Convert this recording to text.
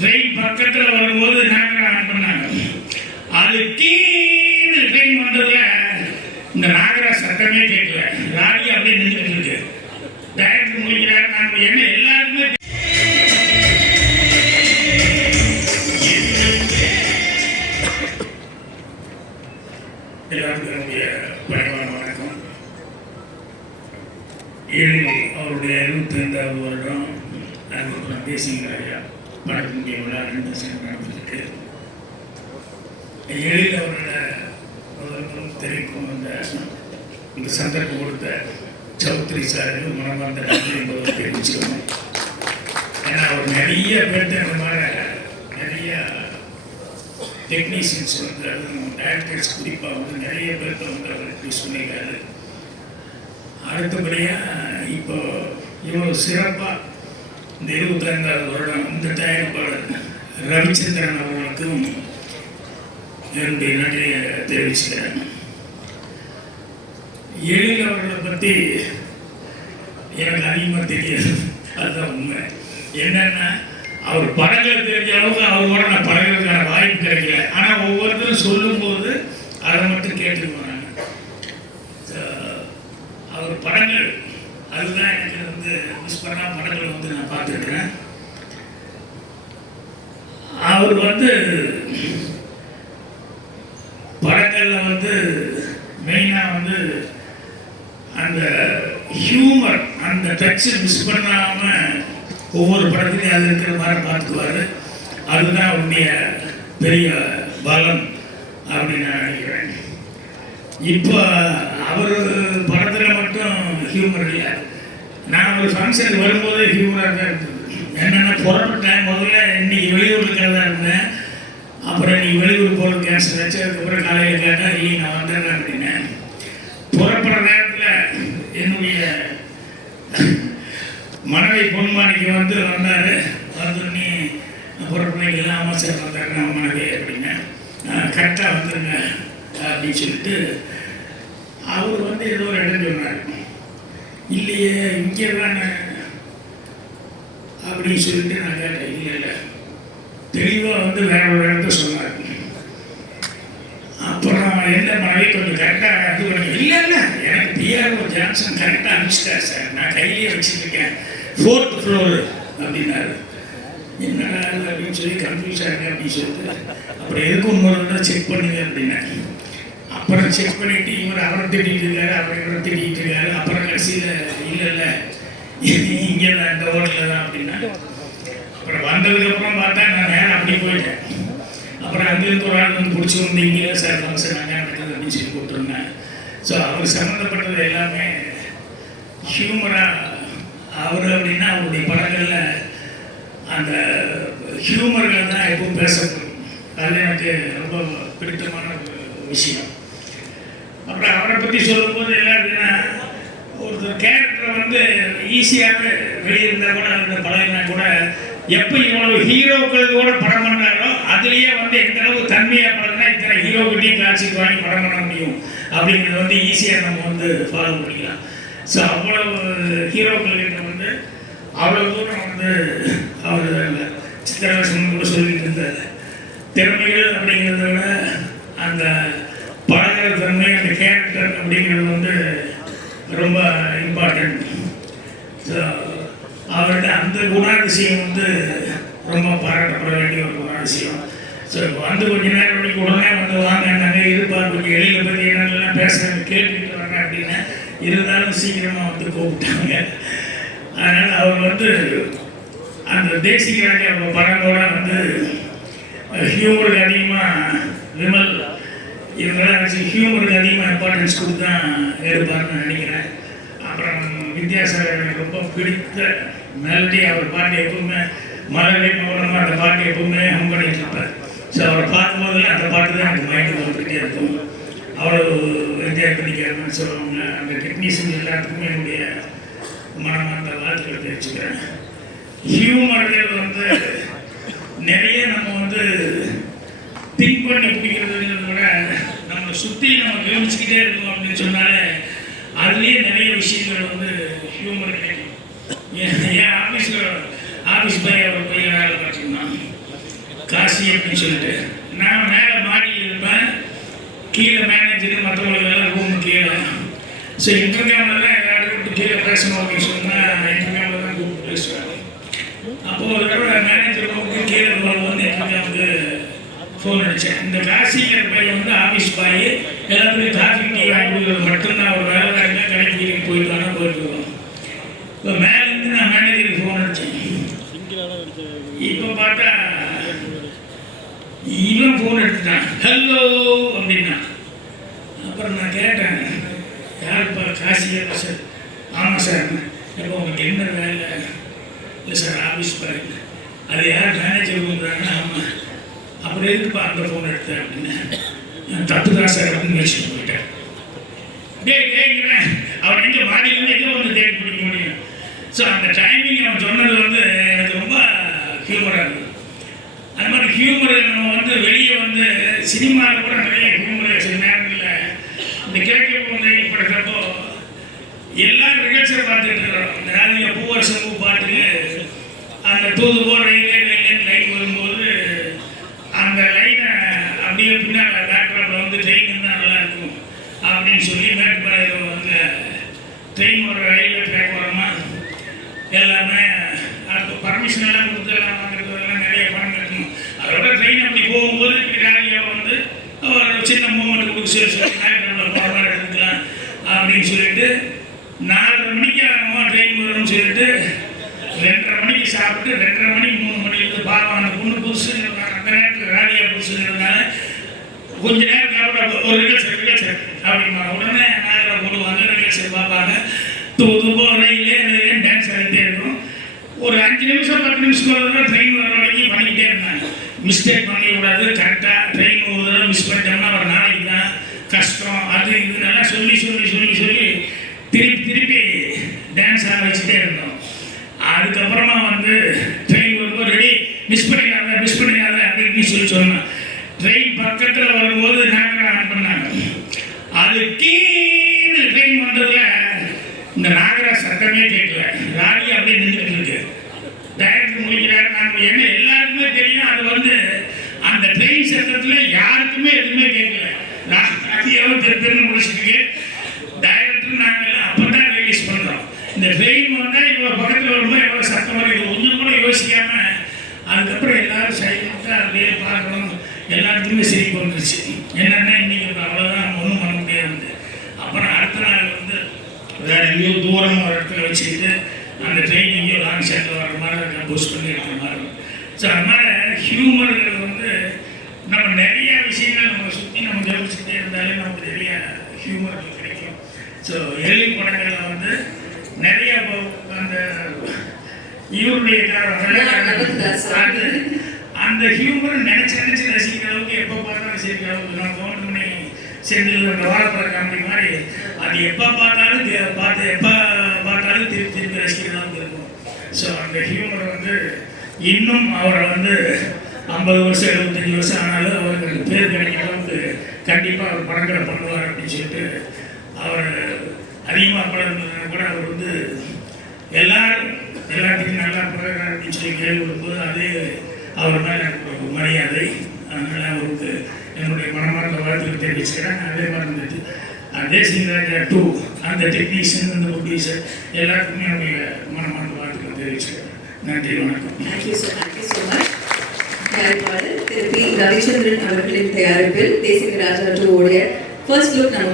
Train பக்கத்தில் வரும்போது Nagara on பண்ணாங்க அது கீழே ட்ரெயின் வந்ததுல இந்த நாகரா சத்தமே கேட்கல. ராணி அப்படியே நின்றுட்டு இருக்கு. டைரக்டர் முடிக்கிறாரு நாங்கள் என்ன எல்லாருக்குமே எல்லாருக்கும் என்னுடைய பணிவான வணக்கம். ஏழு அவருடைய இருபத்தைந்தாவது வருடம். அதுக்கப்புறம் தேசிய ஐயா. படத்தினுடைய விழா ரெண்டு சேர்ந்து நடந்திருக்கு எழில் அவர்களை தெரிவிக்கும் அந்த இந்த சந்தர்ப்பம் கொடுத்த சௌத்ரி சாருக்கு மனமார்ந்த நன்றி என்பதை தெரிவிச்சுக்கணும். ஏன்னா அவர் நிறைய பேர்த்த இந்த மாதிரி நிறைய டெக்னீஷியன்ஸ் வந்து அதுவும் டேரக்டர்ஸ் குறிப்பாக வந்து நிறைய பேர்த்த வந்து அவர் யூஸ் பண்ணியிருக்காரு அடுத்தபடியாக இப்போ இவ்வளோ சிறப்பாக இந்த இருபத்தைந்தாவது வருடம் இந்த தயாரிப்பாளர் ரவிச்சந்திரன் அவர்களுக்கும் என்னுடைய நன்றியை தெரிவிச்சுக்கிறேன். எழில் அவர்களை பற்றி எனக்கு அதிகமாக தெரியாது. அதுதான் உண்மை. என்னன்னா அவர் படங்கள் தெரிஞ்ச அளவுக்கு அவரோட நான் படங்களுக்கான வாய்ப்பு கிடைக்கல. ஆனால் ஒவ்வொருத்தரும் சொல்லும்போது அதை மட்டும் கேட்டுக்குவேன் நான் So, அவர் படங்கள் அதுதான் எனக்கு வந்து மிஸ் பண்ணா படங்கள் வந்து நான் பார்த்துருக்குறேன். அவர் வந்து படங்களில் வந்து மெயினாக வந்து அந்த ஹியூமர் அந்த டச் மிஸ் பண்ணாம ஒவ்வொரு படத்துலையும் அது இருக்கிற மாதிரி பார்த்துக்குவார். அதுதான் அவருடைய பெரிய பலம் அப்படின்னு நான் நினைக்கிறேன். இப்போ அவர் படத்தில் மட்டும் ஹியூமர் இல்லையா நான் ஒரு ஃபங்க்ஷனுக்கு வரும்போது ஹியூமராக தான் இருந்தது என்னென்ன புறப்பட்டேன் முதல்ல இன்னைக்கு வெளியூர் இருக்கிறதா இருந்தேன். அப்புறம் நீ வெளியூர் போகிற கேன்சல் வச்சு அதுக்கப்புறம் காலையில் கேட்டால் இல்லை நான் வந்துடுறேன் அப்படின்னேன். புறப்படுற நேரத்தில் என்னுடைய மனைவி பொன்மாணிக்கு வந்து வந்தார். வந்து நீ புறப்படைக்கு எல்லாம் அமைச்சர் வந்தார் நான் மனைவி அப்படிங்க கரெக்டாக வந்துருங்க அப்படின்னு சொல்லிட்டு அவர் வந்து ஏதோ ஒரு இடம் அப்படின்னு சொல்லிட்டு நான் கேட்டேன் இல்லை இல்லை. தெளிவாக வந்து வேற ஒரு இடத்த சொன்னார். அப்புறம் என்ன மனைவி கொஞ்சம் கரெக்டாக இது பண்ணி. இல்லை இல்லை. எனக்கு பிஆர்ஓ ஜான்சன் கரெக்டாக அனுப்பிச்சிட்டார் சார் நான் கையிலேயே வச்சுருக்கேன். ஃபோர்த் ஃப்ளோரு அப்படின்னாரு. என்னடா இல்லை அப்படின்னு சொல்லி கன்ஃபியூஸ் ஆகுது அப்படின்னு சொல்லிட்டு. அப்புறம் எதுக்கு இன்னொரு செக் பண்ணுங்க? அப்படின்னா அப்புறம் செக் பண்ணிட்டு இவர் அவரை திட்டிகிட்டு இருக்காரு அவரை இவரை திட்டிகிட்டு இருக்காரு. அப்புறம் கடைசியில் இல்லை இல்லை. இங்கே தான் இந்த ஹோட்டலில் தான் அப்படின்னா. அப்புறம் வந்ததுக்கப்புறம் பார்த்தா நான் நேரம் அப்படியே போயிட்டேன். அப்புறம் அங்கேருந்து ஒரு ஆள் வந்து பிடிச்சி வந்து சார் ஃபங்க்ஷன் அங்கே நடக்குது அப்படின்னு சொல்லி கூப்பிட்டுருந்தேன் ஸோ அவர் சம்மந்தப்பட்டது எல்லாமே ஹியூமராக அவர் அப்படின்னா அவருடைய படங்களில் அந்த ஹியூமர்கள் தான் எப்பவும் பேசப்படும். அது எனக்கு ரொம்ப பிடித்தமான ஒரு விஷயம். அப்புறம் அவரை பற்றி சொல்லும்போது எல்லாருக்குன்னா ஒருத்தர் கேரக்டர் வந்து ஈஸியாக வெளியிருந்தால் கூட அந்த பழகினா கூட எப்போ இவ்வளவு ஹீரோக்கள் கூட படம் பண்ணாரோ அதுலேயே வந்து எந்த அளவு தன்மையாக படம்னா இத்தனை ஹீரோக்கிட்டையும் காட்சிக்கு வாங்கி படம் பண்ண முடியும் அப்படிங்கிறது வந்து ஈஸியாக நம்ம வந்து ஃபாலோ பண்ணிக்கலாம். ஸோ அவ்வளவு ஹீரோக்கள் கிட்ட வந்து அவ்வளோ தூரம் வந்து அவர் சித்திரவசனம் கூட சொல்லிட்டு இருந்தார். திறமைகள் அப்படிங்கிறத விட அந்த பழகிற திறமை அந்த கேரக்டர் அப்படிங்கிறது வந்து ரொம்ப இம்பார்ட்டன்ட் ஸோ அவருடைய அந்த குணாதிசயம் வந்து ரொம்ப பாராட்டப்பட வேண்டிய ஒரு குணாதிசயம். ஸோ வந்து கொஞ்ச நேரம் வரைக்கும் உடனே வந்து வாங்க நாங்கள் இருப்பார் கொஞ்சம் எளிய பற்றி என்னெல்லாம் பேசுகிறாங்க கேட்டுக்கிட்டு வாங்க அப்படின்னு இருந்தாலும் சீக்கிரமாக வந்து கூப்பிட்டாங்க. அதனால் அவர் வந்து அந்த தேசிய ராஜா படங்களோட வந்து ஹியூமருக்கு அதிகமாக விமல் இவங்களாம் வச்சு ஹியூமருக்கு அதிகமாக இம்பார்ட்டன்ஸ் கொடுத்து தான் எடுப்பாருன்னு நினைக்கிறேன். அப்புறம் வித்யாசாகர் எனக்கு ரொம்ப பிடித்த மெலடி அவர் பாட்டு எப்பவுமே மலரை மௌனமாக அந்த பாட்டு எப்பவுமே ஹம் பண்ணிட்டு இருப்பார் ஸோ அவரை பார்க்கும்போதெல்லாம் அந்த பாட்டு தான் எனக்கு மைண்டு வந்துகிட்டே இருக்கும். அவ்வளோ என்ஜாய் பண்ணிக்கிறேன்னு சொல்லுவாங்க. அந்த டெக்னீஷியன் எல்லாத்துக்குமே என்னுடைய மனமார்ந்த வாழ்த்துக்களை தெரிவிச்சுக்கிறேன். ஹியூமர்கள் வந்து நிறைய நம்ம வந்து திங்க் பண்ணி பிடிக்கிறதுங்கிறத விட சுற்றி நம்ம கவனிச்சுக்கிட்டே இருக்கோம் அப்படின்னு சொன்னாலே அதுலேயே நிறைய விஷயங்கள் வந்து ஹியூமர் கிடைக்கும். என் ஆஃபீஸில் ஆஃபீஸ் பாய் அவர் பையன் வேலை பார்த்துருந்தான் காசி அப்படின்னு சொல்லிட்டு. நான் மேலே மாடி இருப்பேன். கீழே மேனேஜர் மற்றவங்களுக்கெல்லாம் ரூம் கீழே. ஸோ இன்டர்வியூவில் எல்லாரும் கூப்பிட்டு கீழே பேசணும் அப்படின்னு சொன்னால் இன்டர்வியூவில் தான் கூப்பிட்டு பேசுவாங்க அப்போ ஒரு தடவை மேனேஜர் கூப்பிட்டு கீழே உள்ளவங்க வந்து இன்டர்வியூவுக்கு ஃபோன் அடித்தேன் இந்த காசிங்கிற பையன் வந்து ஆஃபீஸ் பாய் எல்லாத்துலேயும் காஃபி டீ வாங்கி மட்டும்தான் ஒரு வேலை வேலை கடைக்கு போயிட்டு போயிருக்காங்க போயிருக்கோம் இப்போ மேலேருந்து நான் மேனேஜருக்கு ஃபோன் அடித்தேன் இப்போ பார்த்தா இவன் ஃபோன் எடுத்துட்டான். ஹலோ அப்படின்னா. அப்புறம் நான் கேட்டேன் யாருப்பா காசியா சார் ஆமாம் சார் எப்போ உங்களுக்கு என்ன வேலை? இல்லை சார் ஆஃபீஸ் பாருங்க அது யார் மேனேஜர் கொடுக்குறாங்கன்னா அப்புறம் எதுக்குப்பா அந்த ஃபோன் எடுத்தேன் அப்படின்னு தப்பு தான் சார் அப்படின்னு வச்சுட்டு போயிட்டேன். டேய் டேய்ங்கிறேன் அவன் எங்கே மாடியிலேருந்து எங்கே வந்து தேடி பிடிக்க முடியும் ஸோ அந்த டைமிங் அவன் சொன்னது வந்து எனக்கு ரொம்ப ஹியூமராக இருந்தது. அது மாதிரி ஹியூமர் நம்ம வந்து வெளியே வந்து சினிமாவில் கூட நிறைய ஹியூமர் சில நேரங்களில் இந்த கேட்க பூங்கை படுக்கிறப்போ எல்லாரும் ரிஹர்சல் பார்த்துட்டு இருக்கிறோம். இந்த ராதிகா பூவரசம் பாட்டு அந்த தூது போகிற ரயில் லைன் வரும்போது அந்த லைனை அப்படியே பின்னால் பேக்ரவுண்டில் வந்து ட்ரெயின் இருந்தால் நல்லா இருக்கும். அப்படின்னு சொல்லி மேட்டுப்பாளையம் வந்து ட்ரெயின் வர ரயில்வே ட்ராக் வரமா எல்லாமே அதுக்கு பர்மிஷன் எல்லாம் கொடுத்து எல்லாம் நிறைய பணம் கட்டணும். அதோட ட்ரெயின் அப்படி போகும்போது இப்படி வந்து ஒரு சின்ன மூமெண்ட் கொடுத்து சரி நாயக்கரில் போகிற எடுத்துக்கலாம் அப்படின்னு சொல்லிட்டு நாலரை மணிக்கு ஆகணுமா ட்ரெயின் வரும்னு சொல்லிட்டு ரெண்டரை மணிக்கு சாப்பிட்டு ரெண்டரை மணிக்கு மூணு மணிக்கு பாவம் அந்த பொண்ணு புதுசுங்கிறதுனால அந்த நேரத்தில் ராதிகா புதுசுங்கிறதுனால கொஞ்ச நேரம் ரிகல்சல் பார்ப்பாங்க தூது டான்ஸ் ஆகிட்டே இருக்கும். ஒரு அஞ்சு நிமிஷம் பத்து நிமிஷம் தான் ட்ரெயின் வர வரைக்கும் பண்ணிக்கிட்டே இருந்தாங்க. மிஸ்டேக் பண்ணிக்கூடாது கரெக்டாக ட்ரெயின் ஒரு தடவை மிஸ் பண்ணிட்டோம்னா ஒரு நாளைக்கு தான் கஷ்டம். அது இது நல்லா சொல்லி சொல்லி சொல்லி சொல்லி திருப்பி திருப்பி டான்ஸ் ஆட வச்சுட்டே இருந்தோம். அதுக்கப்புறமா வந்து ட்ரெயின் வரும்போது ரெடி மிஸ் பண்ணிடாத மிஸ் பண்ணிடாத அப்படின்னு சொல்லி சொன்னேன் ட்ரெயின் பக்கத்தில் வரும்போது நாங்கள் ஆன் பண்ணாங்க அது கீழே ட்ரெயின் வந்ததுல இந்த நாகராஜ் சத்தமே கேட்கல ராணி அப்படியே நின்றுட்டு இருக்கு டைரக்டர் நாங்கள் என்ன எல்லாருக்குமே தெரியும் அது வந்து அந்த ட்ரெயின் சத்தத்தில் யாருக்குமே எதுவுமே கேட்கல. ராணி எவ்வளோ தெரு தெருன்னு முடிச்சிட்டு டைரக்டர் நாங்கள் அப்போ தான் ரிலீஸ் பண்ணுறோம் இந்த ட்ரெயின் வந்தால் இவ்வளோ பக்கத்தில் வரும்போது எவ்வளோ சத்தம் வருது கொஞ்சம் கூட யோசிக்காம அதுக்கப்புறம் எல்லாரும் சைலண்ட்டாக அப்படியே பார்க்கணும். எல்லாத்துக்குமே சிரிப்பு வந்துருச்சு. என்னென்னா இன்னைக்கு அவ்வளோதான் ஒன்றும் பண்ண முடியாது. அப்புறம் அடுத்த நாள் வந்து வேறு எங்கேயோ தூரம் ஒரு இடத்துல வச்சுக்கிட்டு அந்த ட்ரெயின் எங்கேயோ லாங் ஷாட்டில் வர மாதிரி கம்போஸ் பண்ணி இருக்கிற மாதிரி ஸோ அது மாதிரி ஹியூமருங்கிறது வந்து நம்ம நிறைய விஷயங்கள் நம்ம சுற்றி நம்ம கவனிச்சுட்டே இருந்தாலே நமக்கு நிறைய ஹியூமர் கிடைக்கும். ஸோ எர்லி படங்களில் வந்து நிறைய அந்த இவருடைய அந்த ஹியூமர் நினைச்சு நினைச்சு ரசிக்கிற அளவுக்கு எப்போ பார்த்தாலும் ரசிக்கிற அளவுக்கு நான் பண்ணி செந்தில் அந்த வாழைப்பட காமெடி மாதிரி அது எப்போ பார்த்தாலும் பார்த்து எப்போ பார்த்தாலும் திருப்பி திருப்பி ரசிக்கிற அளவுக்கு இருக்கும். ஸோ அந்த ஹியூமர் வந்து இன்னும் அவரை வந்து ஐம்பது வருஷம் எழுபத்தஞ்சு வருஷம் ஆனாலும் அவருக்கு பேர் கிடைக்கிற கண்டிப்பாக அவர் படங்களை பண்ணுவார் அப்படின்னு சொல்லிட்டு அவர் அதிகமாக படம் கூட அவர் வந்து எல்லாரும் எல்லாத்துக்கும் நல்லா பழகிறார் அப்படின்னு சொல்லி கேள்விப்படும்போது அதே அவர் மேலே எனக்கு ஒரு மரியாதை. அதனால் அவருக்கு என்னுடைய மனமார்ந்த வாழ்த்துக்கள் தெரிவிச்சுக்கிறேன். அதே மாதிரி இருந்துச்சு அதே சிங்கராஜா டூ அந்த டெக்னீஷியன் அந்த ப்ரொடியூசர் எல்லாருக்குமே என்னுடைய மனமார்ந்த வாழ்த்துக்கள் தெரிவிச்சுக்கிறேன். நன்றி வணக்கம். Thank you sir thank you so much தயாரிப்பாளர் திரு பி. ரவிச்சந்திரன் அவர்களின் தயாரிப்பில் தேசிக ராஜா டூ உடைய ஃபர்ஸ்ட் லுக் நம்ம